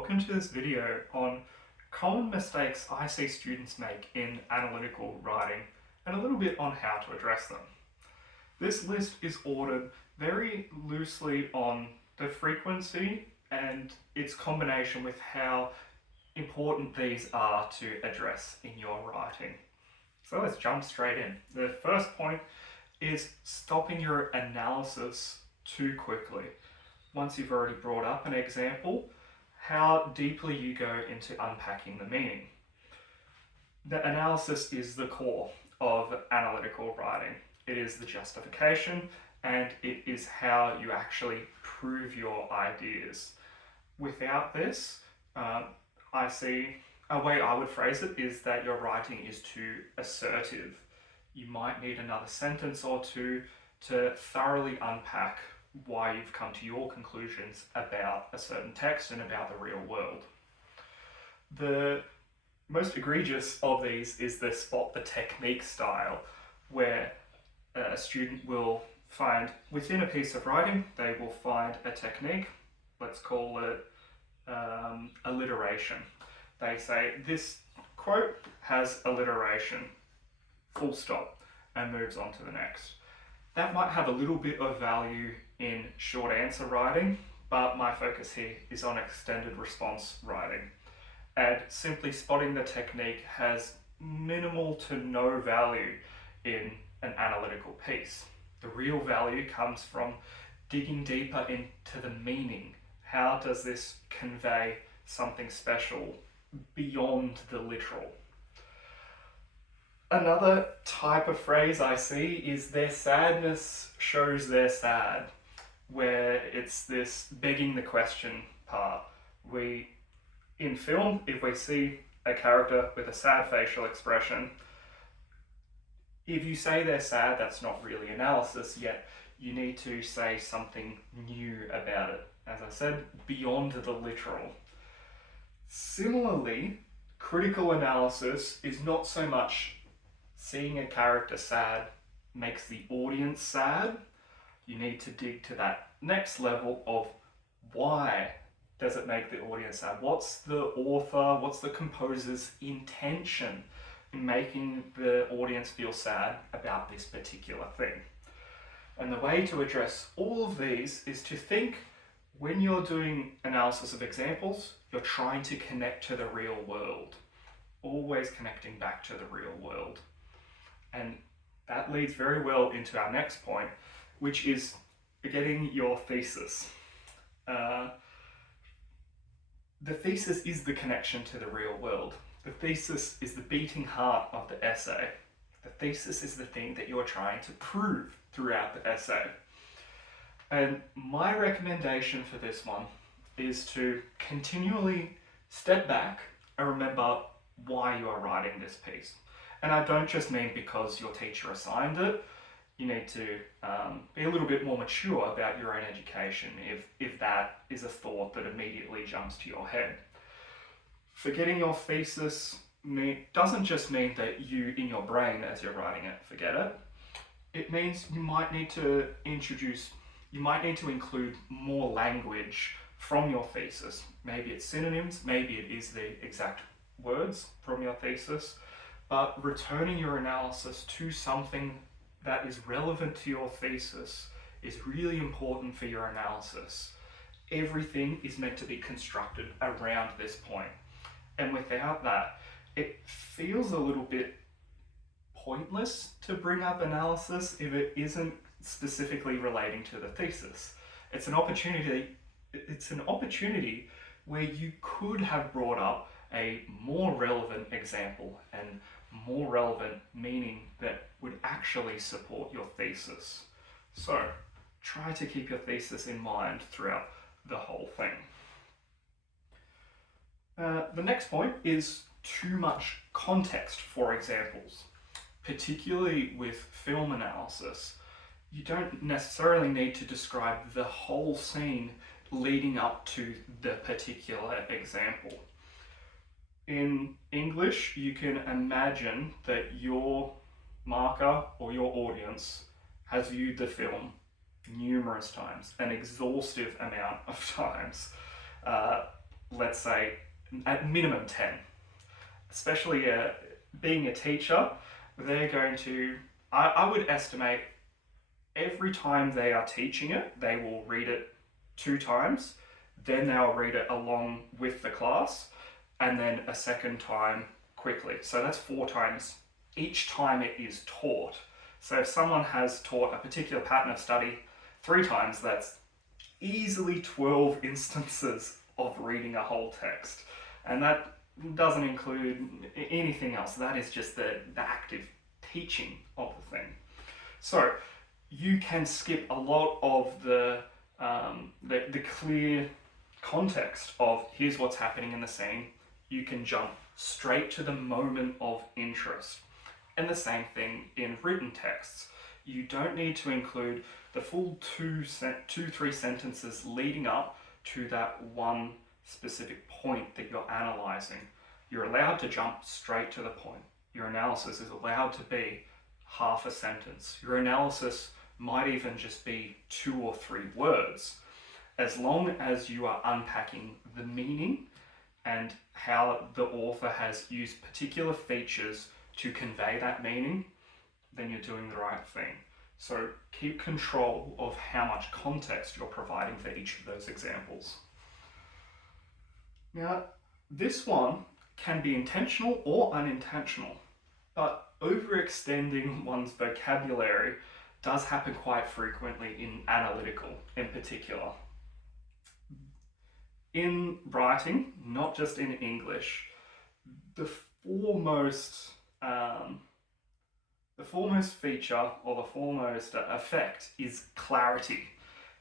welcome to this video on common mistakes I see students make in analytical writing and a little bit on how to address them. This list is ordered very loosely on the frequency and its combination with how important these are to address in your writing. So let's jump straight in. The first point is stopping your analysis too quickly. Once you've already brought up an example, how deeply you go into unpacking the meaning. The analysis is the core of analytical writing. It is the justification and it is how you actually prove your ideas. Without this, I see a way I would phrase it is that your writing is too assertive. You might need another sentence or two to thoroughly unpack why you've come to your conclusions about a certain text and about the real world. The most egregious of these is the spot the technique style, where a student will find within a piece of writing, they will find a technique, let's call it alliteration. They say this quote has alliteration, full stop, and moves on to the next. That might have a little bit of value in short answer writing, but my focus here is on extended response writing. And simply spotting the technique has minimal to no value in an analytical piece. The real value comes from digging deeper into the meaning. How does this convey something special beyond the literal? Another type of phrase I see is their sadness shows they're sad, where it's this begging the question part. In film, if we see a character with a sad facial expression, if you say they're sad, that's not really analysis yet. You need to say something new about it. As I said, beyond the literal. Similarly, critical analysis is not so much seeing a character sad makes the audience sad. You need to dig to that next level of why does it make the audience sad? What's the author, what's the composer's intention in making the audience feel sad about this particular thing? And the way to address all of these is to think, when you're doing analysis of examples, you're trying to connect to the real world. Always connecting back to the real world. And that leads very well into our next point, which is getting your thesis. The thesis is the connection to the real world. The thesis is the beating heart of the essay. The thesis is the thing that you're trying to prove throughout the essay. And my recommendation for this one is to continually step back and remember why you are writing this piece. And I don't just mean because your teacher assigned it. You need to be a little bit more mature about your own education if that is a thought that immediately jumps to your head. Forgetting your thesis doesn't just mean that you, in your brain as you're writing it, forget it. It means you might need to include more language from your thesis. Maybe it's synonyms, maybe it is the exact words from your thesis, but returning your analysis to something that is relevant to your thesis is really important for your analysis. Everything is meant to be constructed around this point. And without that, it feels a little bit pointless to bring up analysis if it isn't specifically relating to the thesis. It's an opportunity where you could have brought up a more relevant example and more relevant meaning that would actually support your thesis. So try to keep your thesis in mind throughout the whole thing. The next point is too much context for examples, particularly with film analysis. You don't necessarily need to describe the whole scene leading up to the particular example. In English, you can imagine that your marker or your audience has viewed the film numerous times, an exhaustive amount of times. let's say, at minimum 10. Especially being a teacher, they're going to, I would estimate every time they are teaching it, they will read it 2 times, then they'll read it along with the class, and then a second time quickly. So that's 4 times each time it is taught. So if someone has taught a particular pattern of study 3 times, that's easily 12 instances of reading a whole text. And that doesn't include anything else. That is just the active teaching of the thing. So you can skip a lot of the clear context of here's what's happening in the scene. You can jump straight to the moment of interest. And the same thing in written texts. You don't need to include the full 3 sentences leading up to that one specific point that you're analysing. You're allowed to jump straight to the point. Your analysis is allowed to be half a sentence. Your analysis might even just be 2 or 3 words. As long as you are unpacking the meaning and how the author has used particular features to convey that meaning, then you're doing the right thing. So keep control of how much context you're providing for each of those examples. Now, this one can be intentional or unintentional, but overextending one's vocabulary does happen quite frequently in analytical in particular. In writing, not just in English, the foremost feature or the foremost effect is clarity.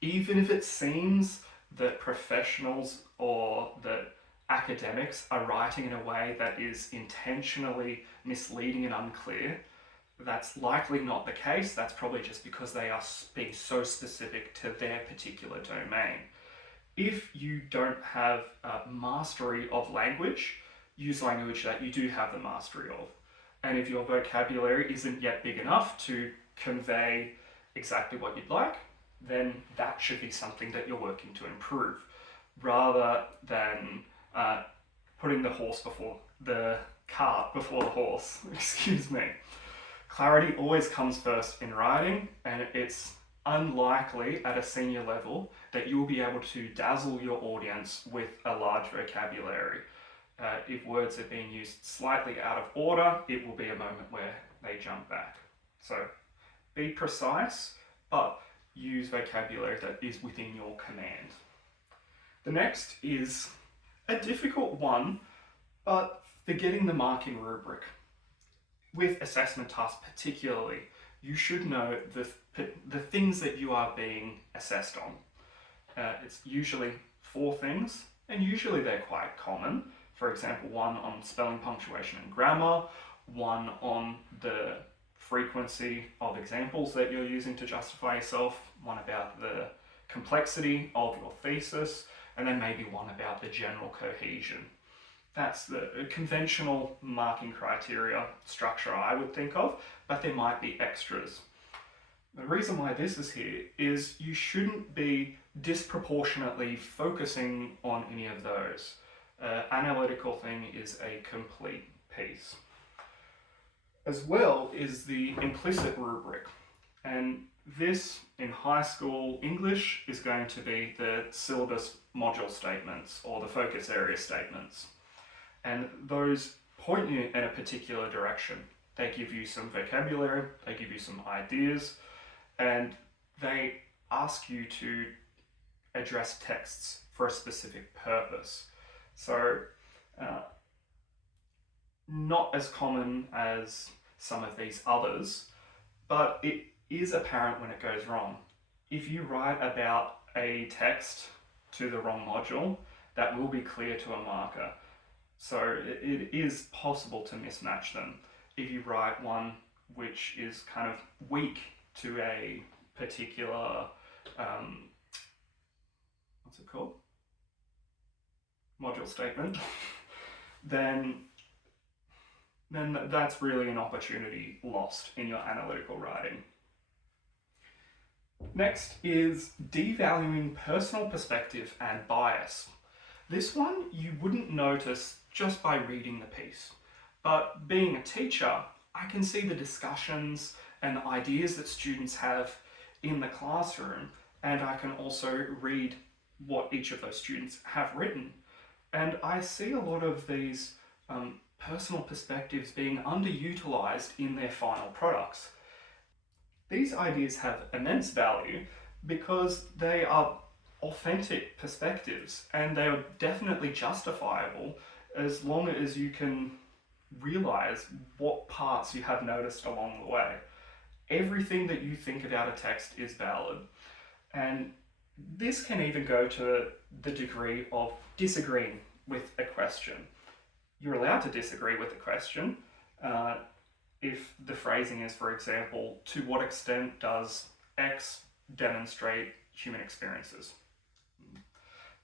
Even if it seems that professionals or that academics are writing in a way that is intentionally misleading and unclear, that's likely not the case. That's probably just because they are being so specific to their particular domain. If you don't have mastery of language, use language that you do have the mastery of. And if your vocabulary isn't yet big enough to convey exactly what you'd like, then that should be something that you're working to improve, rather than putting the cart before the horse. Excuse me. Clarity always comes first in writing, and it's unlikely at a senior level that you'll be able to dazzle your audience with a large vocabulary. If words are being used slightly out of order, it will be a moment where they jump back. So be precise, but use vocabulary that is within your command. The next is a difficult one, but forgetting the marking rubric. With assessment tasks particularly, you should know the things that you are being assessed on. It's usually 4 things, and usually they're quite common. For example, 1 on spelling, punctuation, and grammar, 1 on the frequency of examples that you're using to justify yourself, 1 about the complexity of your thesis, and then maybe 1 about the general cohesion. That's the conventional marking criteria structure I would think of, but there might be extras. The reason why this is here is you shouldn't be disproportionately focusing on any of those. Analytical thing is a complete piece. As well is the implicit rubric, and this in high school English is going to be the syllabus module statements or the focus area statements, and those point you in a particular direction. They give you some vocabulary, they give you some ideas, and they ask you to address texts for a specific purpose. So, not as common as some of these others, but it is apparent when it goes wrong. If you write about a text to the wrong module, that will be clear to a marker. So it is possible to mismatch them. If you write one which is kind of weak to a particular, what's it called? Module statement, then that's really an opportunity lost in your analytical writing. Next is devaluing personal perspective and bias. This one you wouldn't notice just by reading the piece, but being a teacher, I can see the discussions and the ideas that students have in the classroom, and I can also read what each of those students have written. And I see a lot of these personal perspectives being underutilized in their final products. These ideas have immense value because they are authentic perspectives and they are definitely justifiable as long as you can realize what parts you have noticed along the way. Everything that you think about a text is valid, and this can even go to the degree of disagreeing with a question. You're allowed to disagree with the question if the phrasing is, for example, to what extent does X demonstrate human experiences?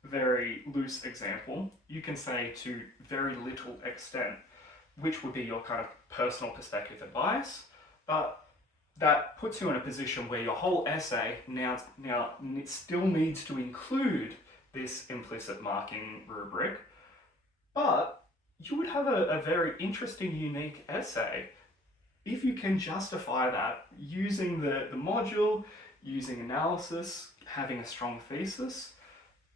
Very loose example, you can say to very little extent, which would be your kind of personal perspective and bias, but that puts you in a position where your whole essay now still needs to include this implicit marking rubric, but you would have a very interesting, unique essay if you can justify that using the module, using analysis, having a strong thesis.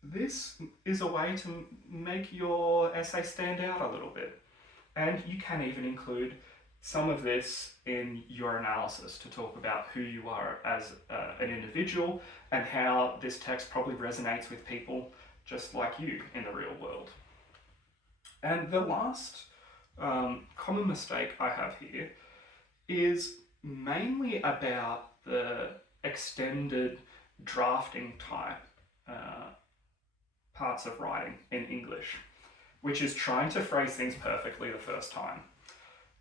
This is a way to make your essay stand out a little bit. And you can even include some of this in your analysis to talk about who you are as an individual and how this text probably resonates with people just like you in the real world. And the last common mistake I have here is mainly about the extended drafting type parts of writing in English, which is trying to phrase things perfectly the first time.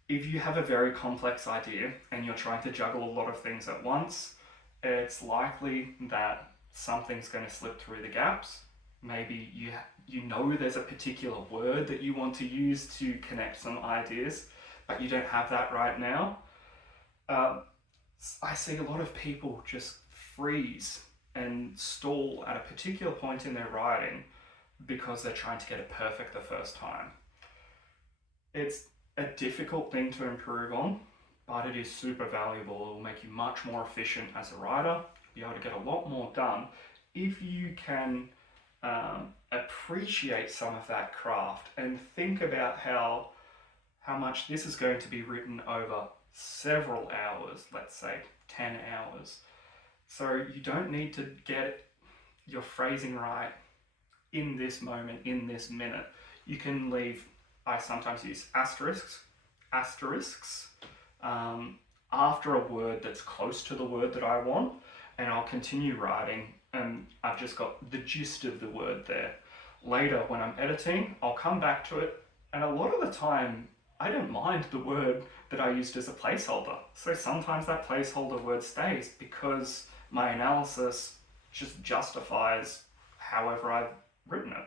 If you have a very complex idea and you're trying to juggle a lot of things at once, it's likely that something's going to slip through the gaps. Maybe you know there's a particular word that you want to use to connect some ideas, but you don't have that right now. I see a lot of people just freeze and stall at a particular point in their writing because they're trying to get it perfect the first time. It's a difficult thing to improve on, but it is super valuable. It will make you much more efficient as a writer, be able to get a lot more done if you can appreciate some of that craft and think about how much this is going to be written over several hours, let's say 10 hours. So you don't need to get your phrasing right in this moment, in this minute. You can leave, I sometimes use asterisks after a word that's close to the word that I want, and I'll continue writing and I've just got the gist of the word there. Later, when I'm editing, I'll come back to it, and a lot of the time, I don't mind the word that I used as a placeholder. So sometimes that placeholder word stays because my analysis just justifies however I've written it.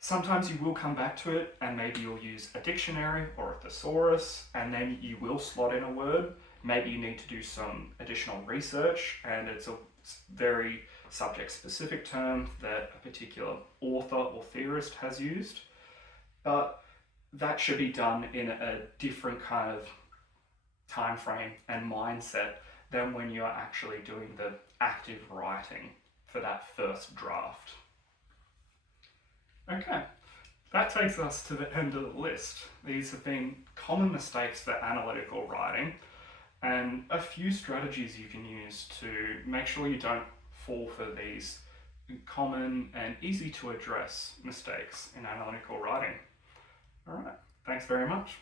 Sometimes you will come back to it and maybe you'll use a dictionary or a thesaurus and then you will slot in a word. Maybe you need to do some additional research and it's a very subject-specific term that a particular author or theorist has used. But that should be done in a different kind of time frame and mindset than when you're actually doing the active writing for that first draft. Okay, that takes us to the end of the list. These have been common mistakes for analytical writing and a few strategies you can use to make sure you don't fall for these common and easy to address mistakes in analytical writing. All right, thanks very much.